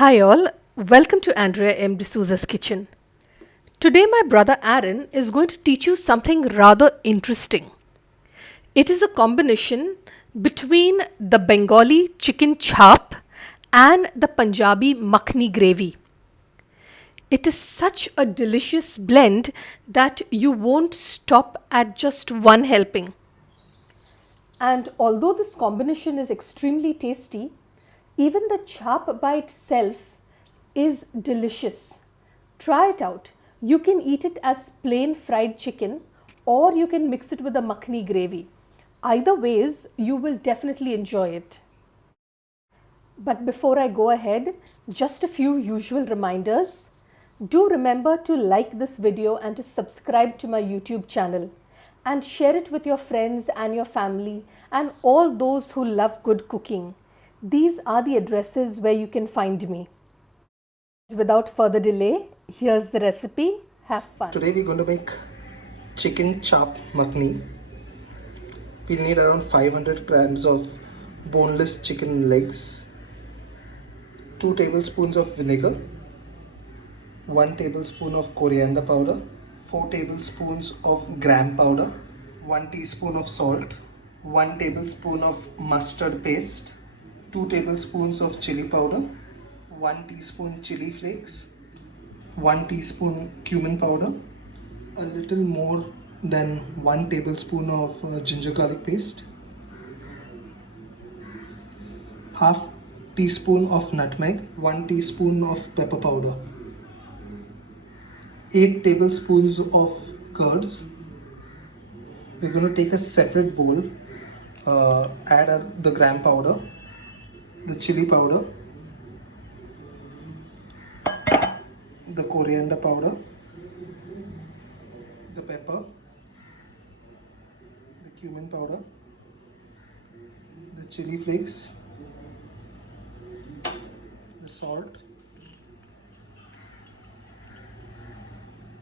Hi all, welcome to Andrea M. DSouza's kitchen. Today my brother Aaron is going to teach you something rather interesting. It is a combination between the Bengali chicken chaap and the Punjabi Makhani gravy. It is such a delicious blend that you won't stop at just one helping. And although this combination is extremely tasty, even the chaap by itself is delicious. Try it out. You can eat it as plain fried chicken or you can mix it with a makhani gravy. Either ways, you will definitely enjoy it. But before I go ahead, just a few usual reminders. Do remember to like this video and to subscribe to my YouTube channel and share it with your friends and your family and all those who love good cooking. These are the addresses where you can find me. Without further delay, here's the recipe. Have fun. Today we're going to make chicken chaap makhani. We'll need around 500 grams of boneless chicken legs, 2 tablespoons of vinegar, 1 tablespoon of coriander powder, 4 tablespoons of gram powder, 1 teaspoon of salt, 1 tablespoon of mustard paste, 2 tablespoons of chili powder, 1 teaspoon chili flakes, 1 teaspoon cumin powder, a little more than 1 tablespoon of ginger garlic paste, half teaspoon of nutmeg, 1 teaspoon of pepper powder, 8 tablespoons of curds. We're going to take a separate bowl, add the gram powder, the chili powder, the coriander powder, the pepper, the cumin powder, the chili flakes, the salt,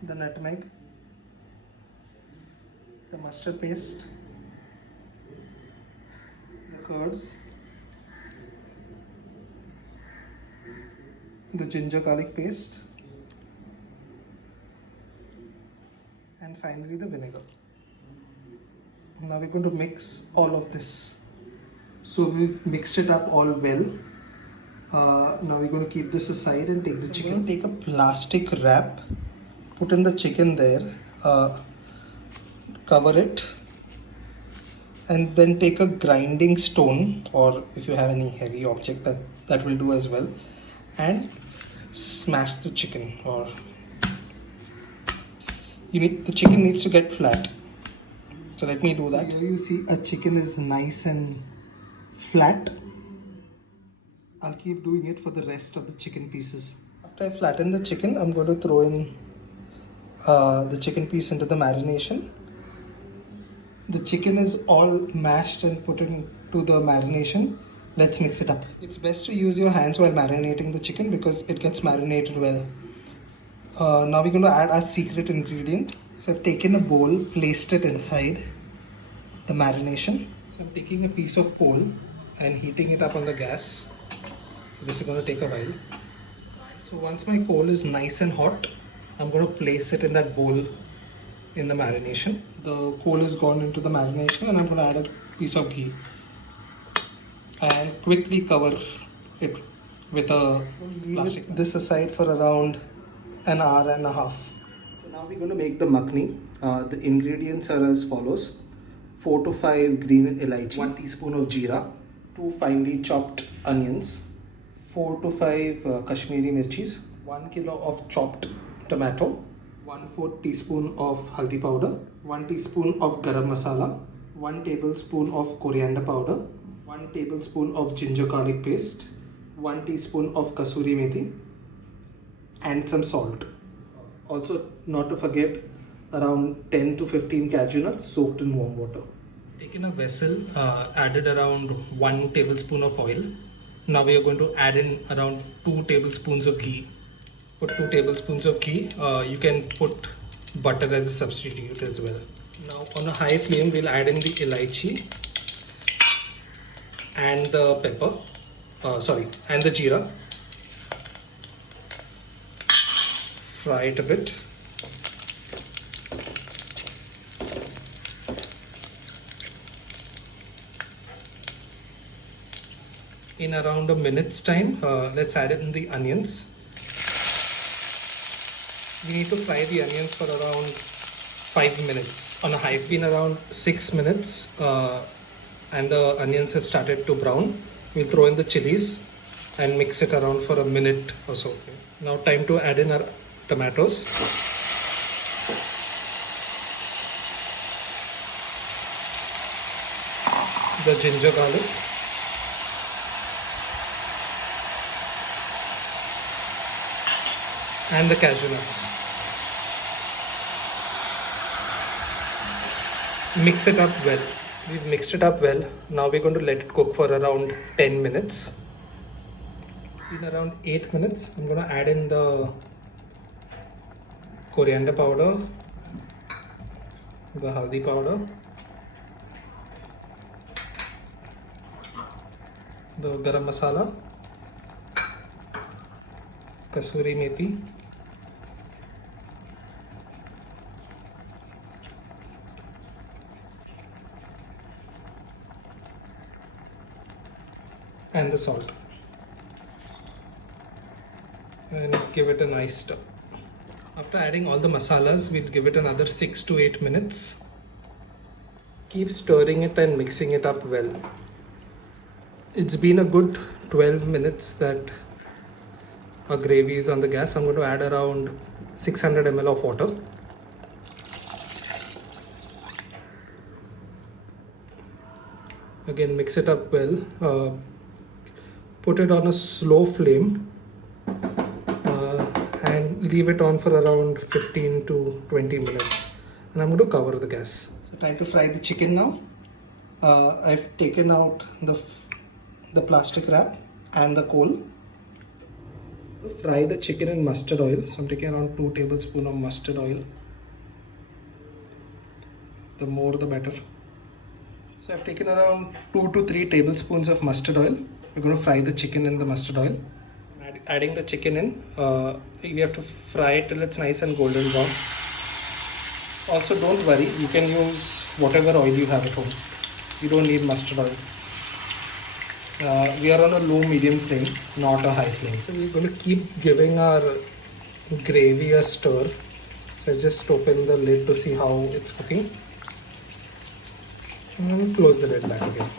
the nutmeg, the mustard paste, the curds, the ginger garlic paste, and finally the vinegar. Now we're going to mix all of this. So we've mixed it up all well. Now we're going to keep this aside and take the chicken. Take a plastic wrap, put in the chicken there, cover it, and then take a grinding stone, or if you have any heavy object that will do as well, and smash the chicken. Or the chicken needs to get flat. So let me do that. Here you see a chicken is nice and flat. I'll keep doing it for the rest of the chicken pieces. After I flatten the chicken, I'm going to throw in the chicken piece into the marination. The chicken is all mashed and put into the marination. Let's mix it up. It's best to use your hands while marinating the chicken because it gets marinated well. Now we're going to add our secret ingredient. So I've taken a bowl, placed it inside the marination. So I'm taking a piece of coal and heating it up on the gas. This is going to take a while. So once my coal is nice and hot, I'm going to place it in that bowl in the marination. The coal has gone into the marination and I'm going to add a piece of ghee and quickly cover it with a plastic. This aside for around an hour and a half. So now we're going to make the makhani. The ingredients are as follows: 4 to 5 green elaichi, 1 teaspoon of jeera, 2 finely chopped onions, 4 to 5 Kashmiri mirchis, 1 kilo of chopped tomato, 1/4 teaspoon of haldi powder, 1 teaspoon of garam masala, 1 tablespoon of coriander powder, 1 tablespoon of ginger garlic paste, 1 teaspoon of kasuri methi, and some salt. Also, not to forget, around 10 to 15 cashew nuts soaked in warm water. Taken a vessel, added around 1 tablespoon of oil. Now we are going to add in around 2 tablespoons of ghee. Put 2 tablespoons of ghee. You can put butter as a substitute as well. Now on a high flame, we'll add in the elaichi and the pepper, and the jeera. Fry it a bit. In around a minute's time, let's add in the onions. We need to fry the onions for around 5 minutes. On a high beam around 6 minutes, and the onions have started to brown. We'll throw in the chilies and mix it around for a minute or so. Now time to add in our tomatoes. The ginger garlic. And the cashew nuts. Mix it up well. We've mixed it up well. Now we're going to let it cook for around 10 minutes. In around 8 minutes, I'm going to add in the coriander powder, the haldi powder, the garam masala, kasuri methi, and the salt, and give it a nice stir. After adding all the masalas, we'll give it another 6 to 8 minutes. Keep stirring it and mixing it up well. It's been a good 12 minutes that our gravy is on the gas. I'm going to add around 600 ml of water. Again, mix it up well. Put it on a slow flame and leave it on for around 15 to 20 minutes. And I'm going to cover the gas. So time to fry the chicken now. I've taken out the plastic wrap and the coal. Fry the chicken in mustard oil. So I'm taking around 2 tablespoons of mustard oil. The more the better. So I've taken around 2 to 3 tablespoons of mustard oil. We're going to fry the chicken in the mustard oil. Adding the chicken in, we have to fry it till it's nice and golden brown. Also, don't worry, you can use whatever oil you have at home. You don't need mustard oil. We are on a low medium flame, not a high flame. So we're going to keep giving our gravy a stir. So I just open the lid to see how it's cooking. And close the lid back again.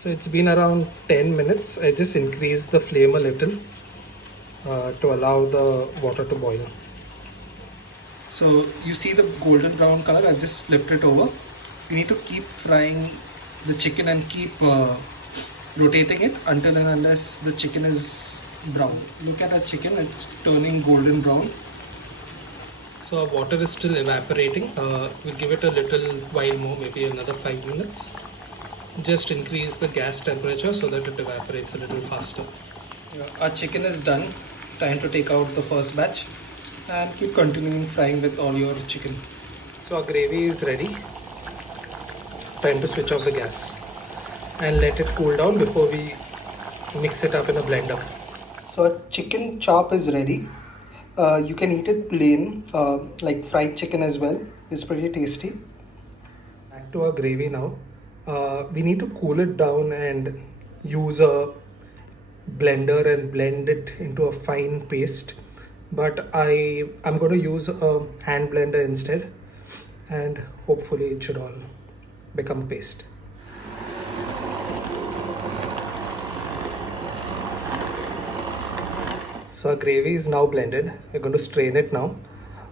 So it's been around 10 minutes. I just increased the flame a little to allow the water to boil. So you see the golden brown color. I've just flipped it over. You need to keep frying the chicken and keep rotating it until and unless the chicken is brown. Look at our chicken, it's turning golden brown. So our water is still evaporating. We'll give it a little while more, maybe another 5 minutes. Just increase the gas temperature so that it evaporates a little faster. Our chicken is done. Time to take out the first batch and keep continuing frying with all your chicken. So our gravy is ready. Time to switch off the gas and let it cool down before we mix it up in a blender. So our chicken chop is ready. You can eat it plain, like fried chicken as well. It's pretty tasty. Back to our gravy now. We need to cool it down and use a blender and blend it into a fine paste. But I'm going to use a hand blender instead, and hopefully it should all become paste. So our gravy is now blended. We're going to strain it now.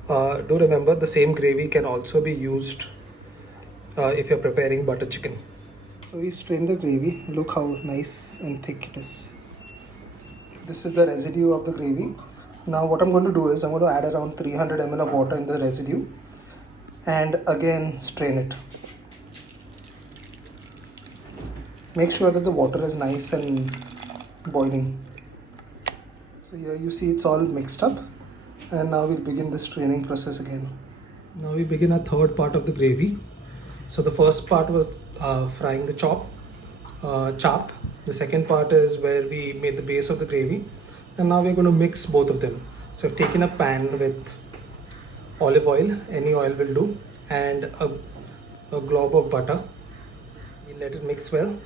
Do remember, the same gravy can also be used if you're preparing butter chicken. So we strained the gravy. Look how nice and thick it is. This is the residue of the gravy. Now what I'm going to do is I'm going to add around 300 ml of water in the residue and again strain it. Make sure that the water is nice and boiling. So here you see it's all mixed up, and now we'll begin the straining process again. Now we begin our third part of the gravy. So the first part was frying the chaap. The second part is where we made the base of the gravy, and now we're going to mix both of them. So I've taken a pan with olive oil, any oil will do, and a glob of butter. We let it mix well.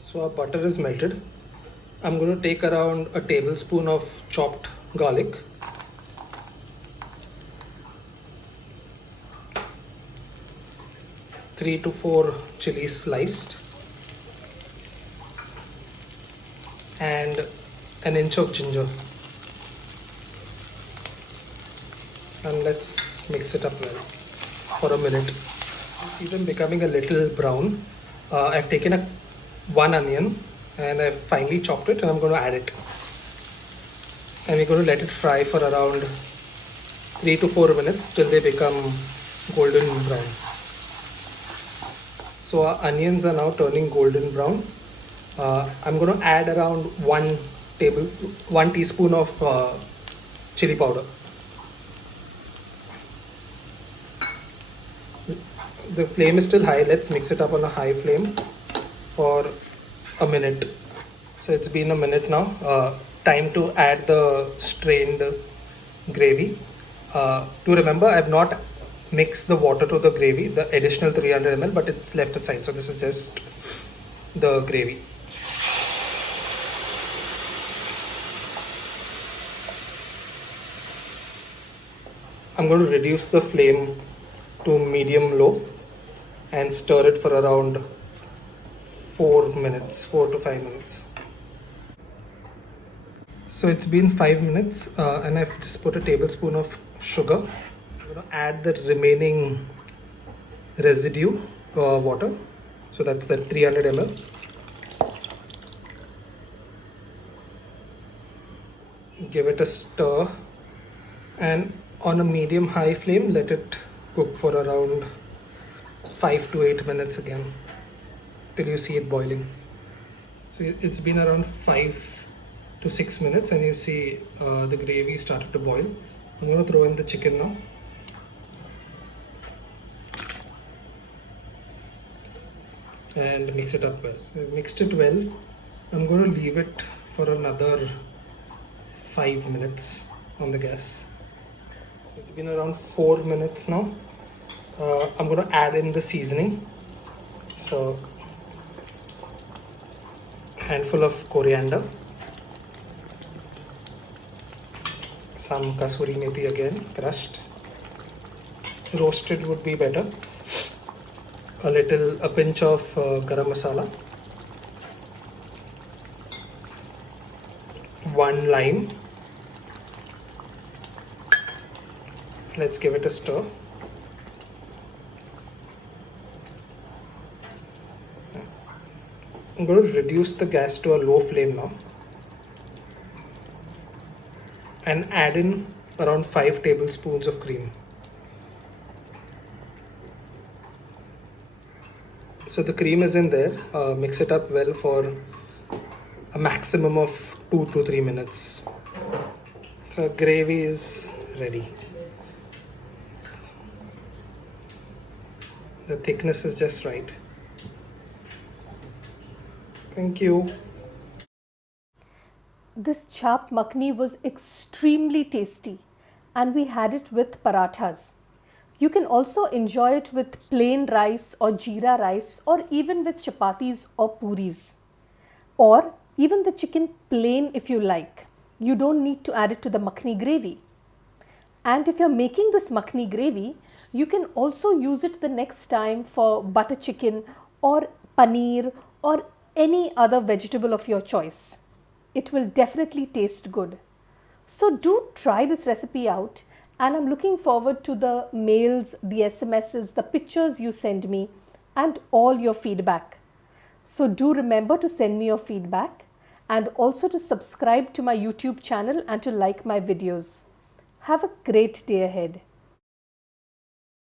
So our butter is melted. I'm going to take around a tablespoon of chopped garlic, 3 to 4 chilies sliced, and an inch of ginger. And let's mix it up well for a minute. See them becoming a little brown. I've taken one onion and I've finely chopped it, and I'm going to add it. And we're going to let it fry for around 3 to 4 minutes till they become golden brown. So our onions are now turning golden brown. I'm going to add around 1 teaspoon of chili powder. The flame is still high. Let's mix it up on a high flame for a minute. So it's been a minute now. Time to add the strained gravy. To remember, I've not mixed the water to the gravy, the additional 300 ml, but it's left aside. So this is just the gravy. I'm going to reduce the flame to medium low and stir it for around 4 to 5 minutes. So it's been 5 minutes and I've just put a tablespoon of sugar. I'm going to add the remaining residue water. So that's the 300 ml. Give it a stir, and on a medium high flame let it cook for around 5 to 8 minutes again till you see it boiling. So it's been around 5 to 6 minutes and you see the gravy started to boil. I'm going to throw in the chicken now. And mix it up well. So I've mixed it well. I'm going to leave it for another 5 minutes on the gas. So it's been around 4 minutes now. I'm going to add in the seasoning. So handful of coriander, some kasuri methi again crushed, roasted would be better, a pinch of garam masala, 1 lime. Let's give it a stir. I'm going to reduce the gas to a low flame now and add in around 5 tablespoons of cream. So the cream is in there. Mix it up well for a maximum of 2 to 3 minutes. So gravy is ready. The thickness is just right. Thank you. This chaap makhani was extremely tasty and we had it with parathas. You can also enjoy it with plain rice or jeera rice, or even with chapatis or puris, or even the chicken plain if you like. You don't need to add it to the makhani gravy. And if you're making this makhani gravy, you can also use it the next time for butter chicken or paneer or any other vegetable of your choice. It will definitely taste good. So do try this recipe out, and I'm looking forward to the mails, the SMSs, the pictures you send me, and all your feedback. So do remember to send me your feedback and also to subscribe to my YouTube channel and to like my videos. Have a great day ahead.